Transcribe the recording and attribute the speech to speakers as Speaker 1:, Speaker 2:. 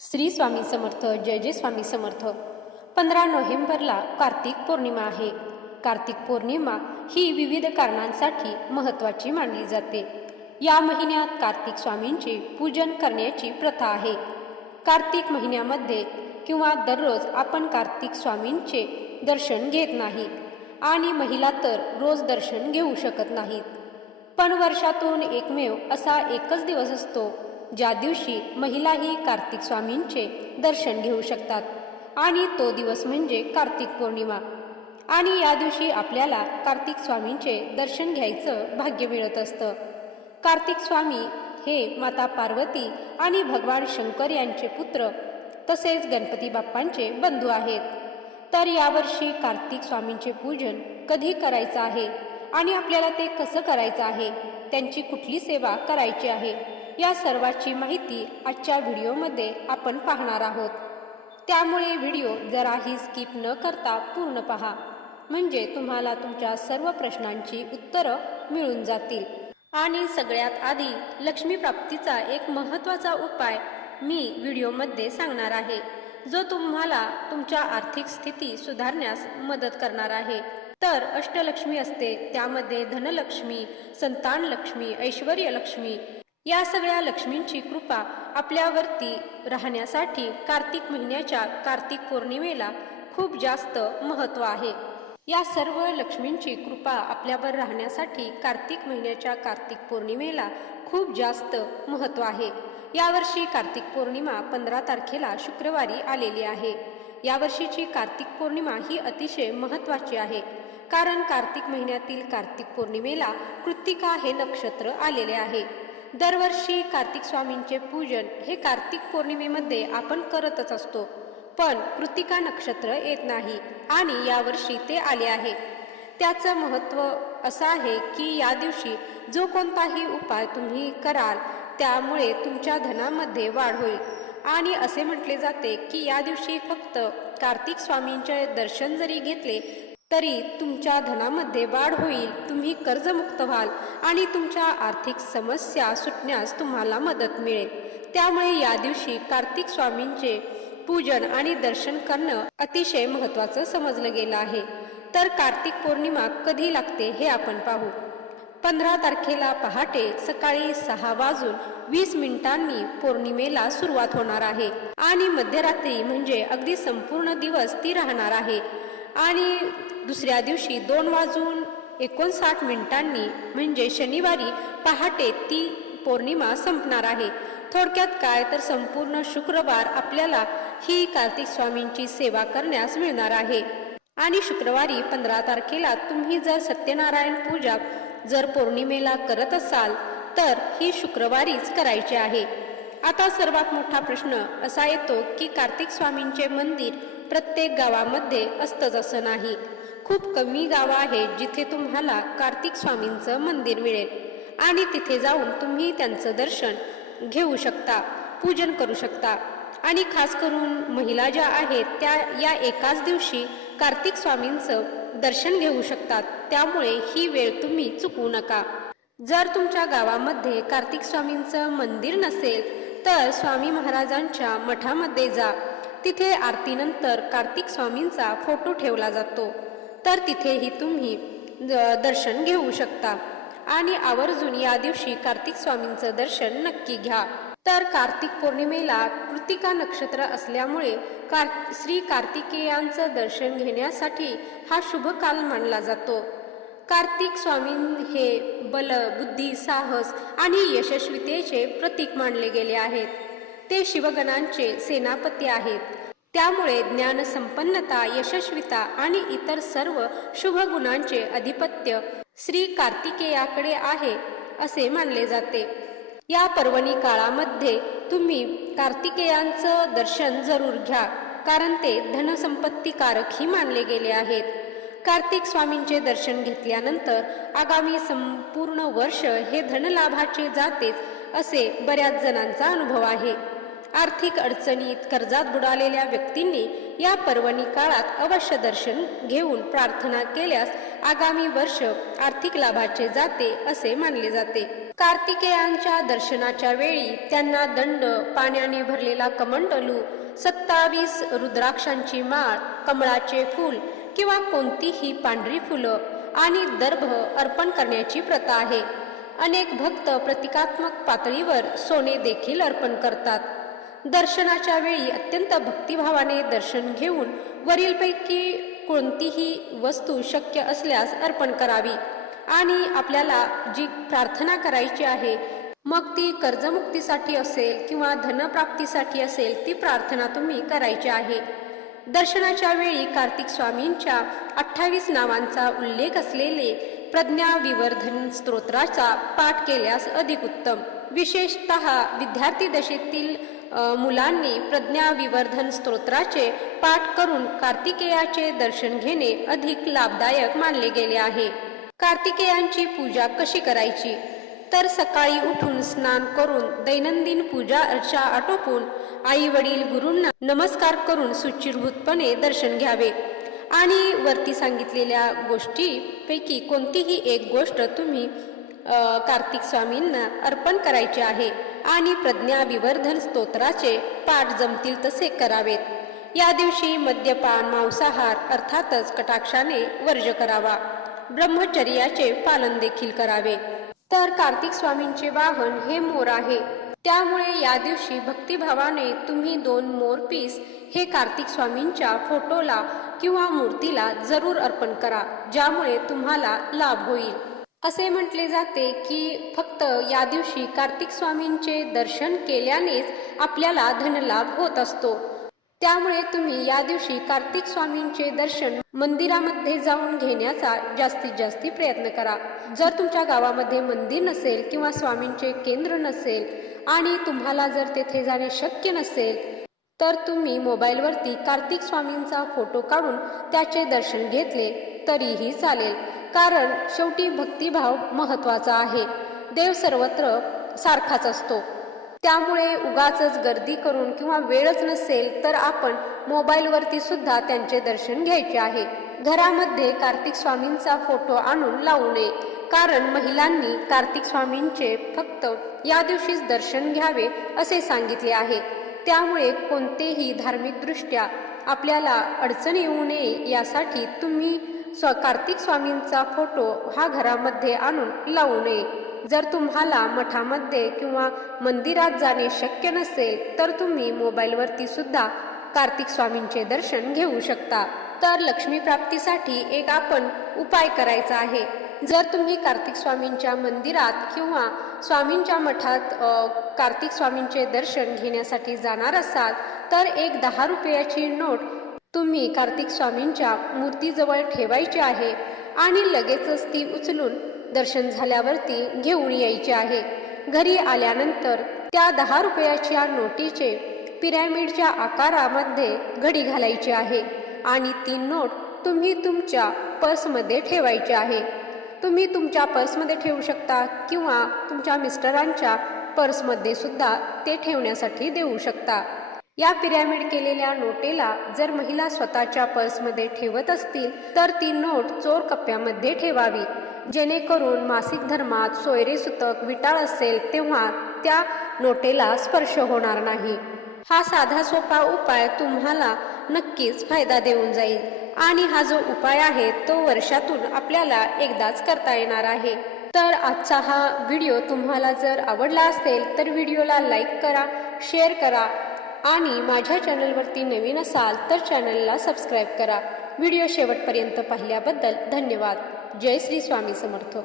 Speaker 1: श्री स्वामी समर्थ जय जय स्वामी समर्थ. पंधरा नोव्हेंबरला कार्तिक पौर्णिमा आहे. कार्तिक पौर्णिमा ही विविध कारणांसाठी महत्त्वाची मानली जाते. या महिन्यात कार्तिक स्वामींचे पूजन करण्याची प्रथा आहे. कार्तिक महिन्यामध्ये किंवा दररोज आपण कार्तिक स्वामींचे दर्शन घेत नाही आणि महिला तर रोज दर्शन घेऊ शकत नाहीत. पण वर्षातून एकमेव असा एकच दिवस असतो. ज्या दिवशी महिलाही कार्तिक स्वामींचे दर्शन घेऊ शकतात. आणि तो दिवस म्हणजे कार्तिक पौर्णिमा. आणि या दिवशी आपल्याला कार्तिक स्वामींचे दर्शन घ्यायचं भाग्य मिळत असतं. कार्तिक स्वामी हे माता पार्वती आणि भगवान शंकर यांचे पुत्र तसेच गणपती बाप्पांचे बंधू आहेत. तर यावर्षी कार्तिक स्वामींचे पूजन कधी करायचं आहे? आणि आपल्याला ते कसं करायचं आहे? त्यांची कुठली सेवा करायची आहे? या सर्वाची माहिती आजच्या व्हिडिओमध्ये आपण पाहणार आहोत. त्यामुळे व्हिडिओ जराही स्किप न करता पूर्ण पहा. म्हणजे तुम्हाला तुमच्या सर्व प्रश्नांची उत्तरं मिळून जातील. आणि सगळ्यात आधी लक्ष्मी प्राप्तीचा एक महत्त्वाचा उपाय मी व्हिडिओमध्ये सांगणार आहे जो तुम्हाला तुमच्या आर्थिक स्थिती सुधारण्यास मदत करणार आहे. तर अष्टलक्ष्मी असते त्यामध्ये धनलक्ष्मी संतानलक्ष्मी ऐश्वर्यलक्ष्मी या सगळ्या लक्ष्मींची कृपा आपल्यावरती राहण्यासाठी कार्तिक महिन्याच्या कार्तिक पौर्णिमेला खूप जास्त महत्त्व आहे. या सर्व लक्ष्मींची कृपा आपल्यावर राहण्यासाठी कार्तिक महिन्याच्या कार्तिक पौर्णिमेला खूप जास्त महत्त्व आहे. यावर्षी कार्तिक पौर्णिमा पंधरा तारखेला शुक्रवारी आलेली आहे. यावर्षीची कार्तिक पौर्णिमा ही अतिशय महत्त्वाची आहे. कारण कार्तिक महिन्यातील कार्तिक पौर्णिमेला कृत्तिका हे नक्षत्र आलेले आहे. दरवर्षी कार्तिक स्वामींचे पूजन हे कार्तिक पौर्णिमेमध्ये आपण करतच असतो. पण कृतिका नक्षत्र येत नाही आणि यावर्षी ते आले आहे. त्याचं महत्त्व असं आहे की या दिवशी जो कोणताही उपाय तुम्ही कराल त्यामुळे तुमच्या धनामध्ये वाढ होईल. आणि असे म्हटले जाते की या दिवशी फक्त कार्तिक स्वामींचे दर्शन जरी घेतले तरी तुमच्या धनामध्ये वाढ होईल. तुम्ही कर्जमुक्त व्हाल आणि तुमच्या आर्थिक समस्या सुटण्यास तुम्हाला मदत मिळेल. त्यामुळे या दिवशी कार्तिक स्वामींचे पूजन आणि दर्शन करणं अतिशय महत्त्वाचं समजलं गेलं आहे. तर कार्तिक पौर्णिमा कधी लागते हे आपण पाहू. पंधरा तारखेला पहाटे सकाळी सहा वाजून वीस मिनिटांनी पौर्णिमेला सुरुवात होणार आहे. आणि मध्यरात्री म्हणजे अगदी संपूर्ण दिवस ती राहणार आहे. आणि दुसऱ्या दिवशी दोन वाजून एकोणसाठ मिनिटांनी म्हणजे शनिवारी पहाटे ती पौर्णिमा संपणार आहे. थोडक्यात काय तर संपूर्ण शुक्रवार आपल्याला ही कार्तिक स्वामींची सेवा करण्यास मिळणार आहे. आणि शुक्रवारी पंधरा तारखेला तुम्ही जर सत्यनारायण पूजा जर पौर्णिमेला करत असाल तर ही शुक्रवारीच करायची आहे. आता सर्वात मोठा प्रश्न असा येतो की कार्तिक स्वामींचे मंदिर प्रत्येक गावामध्ये असतंच असं नाही. खूप कमी गावं आहेत जिथे तुम्हाला कार्तिक स्वामींचं मंदिर मिळेल. आणि तिथे जाऊन तुम्ही त्यांचं दर्शन घेऊ शकता पूजन करू शकता. आणि खास करून महिला ज्या आहेत त्या या एकाच दिवशी कार्तिक स्वामींचं दर्शन घेऊ शकतात. त्यामुळे ही वेळ तुम्ही चुकवू नका. जर तुमच्या गावामध्ये कार्तिक स्वामींचं मंदिर नसेल तर स्वामी महाराजांच्या मठामध्ये जा. तिथे आरतीनंतर कार्तिक स्वामींचा फोटो ठेवला जातो. तर तिथेही तुम्ही दर्शन घेऊ शकता. आणि आवर्जून या दिवशी कार्तिक स्वामींचं दर्शन नक्की घ्या. तर कार्तिक पौर्णिमेला कृतिका नक्षत्र असल्यामुळे कार श्री कार्तिकेयांचं दर्शन घेण्यासाठी हा शुभ काल मानला जातो. कार्तिक स्वामी हे बल बुद्धी साहस आणि यशस्वीतेचे प्रतीक मानले गेले आहेत. ते शिवगणांचे सेनापती आहेत. त्यामुळे ज्ञानसंपन्नता यशस्विता आणि इतर सर्व शुभ गुणांचे अधिपत्य श्री कार्तिकेयाकडे आहे असे मानले जाते. या पर्वणी काळामध्ये तुम्ही कार्तिकेयांचं दर्शन जरूर घ्या कारण ते धनसंपत्तीकारकही मानले गेले आहेत. कार्तिक स्वामींचे दर्शन घेतल्यानंतर आगामी संपूर्ण वर्ष हे धनलाभाचे जातेच असे बऱ्याच जणांचा अनुभव आहे. आर्थिक अडचणीत कर्जात बुडालेल्या व्यक्तींनी या पर्वणी काळात अवश्य दर्शन घेऊन प्रार्थना केल्यास आगामी वर्ष आर्थिक लाभाचे जाते असे मानले जाते. कार्तिकेयांच्या दर्शनाच्या वेळी त्यांना दंड पाण्याने भरलेला कमंडलू सत्तावीस रुद्राक्षांची माळ कमळाचे फूल किंवा कोणतीही पांढरी फुलं आणि दर्भ अर्पण करण्याची प्रथा आहे. अनेक भक्त प्रतिकात्मक पातळीवर सोने देखील अर्पण करतात. दर्शनाच्या वेळी अत्यंत भक्तिभावाने दर्शन घेऊन वरीलपैकी कोणतीही वस्तू शक्य असल्यास अर्पण करावी. आणि आपल्याला जी प्रार्थना करायची आहे मग ती कर्जमुक्तीसाठी असेल किंवा धनप्राप्तीसाठी असेल ती प्रार्थना तुम्ही करायची आहे. दर्शनाच्या वेळी कार्तिक स्वामींच्या अठ्ठावीस नावांचा उल्लेख असलेले प्रज्ञा विवर्धन स्तोत्राचा पाठ केल्यास अधिक उत्तम. विशेषत विद्यार्थी दशेतील मुलांनी प्रज्ञा विवर्धन स्तोत्राचे पाठ करून कार्तिकेयाचे दर्शन घेणे अधिक लाभदायक मानले गेले आहे. कार्तिकेयांची पूजा कशी करायची? तर सकाळी उठून स्नान करून दैनंदिन पूजा अर्चा आटोपून आई वडील गुरूंना नमस्कार करून सुचिरभूतपणे दर्शन घ्यावे. आणि वरती सांगितलेल्या गोष्टीपैकी कोणतीही एक गोष्ट तुम्ही कार्तिक स्वामींना अर्पण करायचे आहे. आणि प्रज्ञा विवर्धन स्तोत्राचे पाठ जमतील तसे करावेत. या दिवशी मद्यपान मांसाहार अर्थातच कटाक्षाने वर्ज करावा. ब्रह्मचर्याचे पालन देखील करावे. तर कार्तिक स्वामींचे वाहन हे मोर आहे. त्यामुळे या दिवशी भक्तिभावाने तुम्ही दोन मोर पीस हे कार्तिक स्वामींच्या फोटोला किंवा मूर्तीला जरूर अर्पण करा ज्यामुळे तुम्हाला लाभ होईल. असे म्हटले जाते की फक्त या दिवशी कार्तिक स्वामींचे दर्शन केल्यानेच आपल्याला धनलाभ होत असतो. त्यामुळे तुम्ही या दिवशी कार्तिक स्वामींचे दर्शन मंदिरामध्ये जाऊन घेण्याचा जास्तीत जास्त प्रयत्न करा. जर तुमच्या गावामध्ये मंदिर नसेल किंवा स्वामींचे केंद्र नसेल आणि तुम्हाला जर तेथे जाणे शक्य नसेल तर तुम्ही मोबाईलवरती कार्तिक स्वामींचा फोटो काढून त्याचे दर्शन घेतले तरीही चालेल. कारण शेवटी भक्तिभाव महत्त्वाचा आहे. देव सर्वत्र सारखाच असतो. त्यामुळे उगाच गर्दी करून किंवा वेळच नसेल तर आपण मोबाईलवरती सुद्धा त्यांचे दर्शन घ्यायचे आहे. घरामध्ये कार्तिक स्वामींचा फोटो आणून लावू नये. कारण महिलांनी कार्तिक स्वामींचे फक्त या दिवशीच दर्शन घ्यावे असे सांगितले आहे. त्यामुळे कोणतेही धार्मिकदृष्ट्या आपल्याला अडचण येऊ नये यासाठी तुम्ही स्व कार्तिक स्वामींचा फोटो हा घरामध्ये आणून लावू नये. जर तुम्हाला मठामध्ये किंवा मंदिरात जाणे शक्य नसेल तर तुम्ही मोबाईलवरती सुद्धा कार्तिक स्वामींचे दर्शन घेऊ शकता. तर लक्ष्मी प्राप्तीसाठी एक आपण उपाय करायचा आहे. जर तुम्ही कार्तिक स्वामींच्या मंदिरात किंवा स्वामींच्या मठात कार्तिक स्वामींचे दर्शन घेण्यासाठी जाणार असाल तर एक दहा रुपयाची नोट तुम्ही कार्तिक स्वामींच्या मूर्तीजवळ ठेवायची आहे आणि लगेचच ती उचलून दर्शन झाल्यावरती घेऊन यायची आहे. घरी आल्यानंतर त्या दहा रुपयाच्या नोटीचे पिरॅमिडच्या आकारामध्ये घडी घालायची आहे आणि ती नोट तुम्ही तुमच्या पर्समध्ये ठेवायची आहे. तुम्ही तुमच्या पर्समध्ये ठेवू शकता किंवा तुमच्या मिस्टरांच्या पर्समध्ये सुद्धा ते ठेवण्यासाठी देऊ शकता. या पिरॅमिड केलेल्या नोटेला जर महिला स्वतःच्या पर्समध्ये ठेवत असतील तर ती नोट चोर कप्प्यामध्ये ठेवावी. जेणेकरून मासिक धर्मात सोयरे सुतक विटाळ असेल तेव्हा त्या नोटेला स्पर्श होणार नाही. हा साधा सोपा उपाय तुम्हाला नक्कीच फायदा देऊन जाईल. आणि हा जो उपाय आहे तो वर्षातून आपल्याला एकदाच करता येणार आहे. तर आजचा हा व्हिडिओ तुम्हाला जर आवडला असेल तर व्हिडिओला लाईक करा शेअर करा आणि माझ्या चॅनलवरती नवीन असाल तर चॅनलला सबस्क्राईब करा. व्हिडिओ शेवटपर्यंत पाहिल्याबद्दल धन्यवाद. जय श्री स्वामी समर्थ.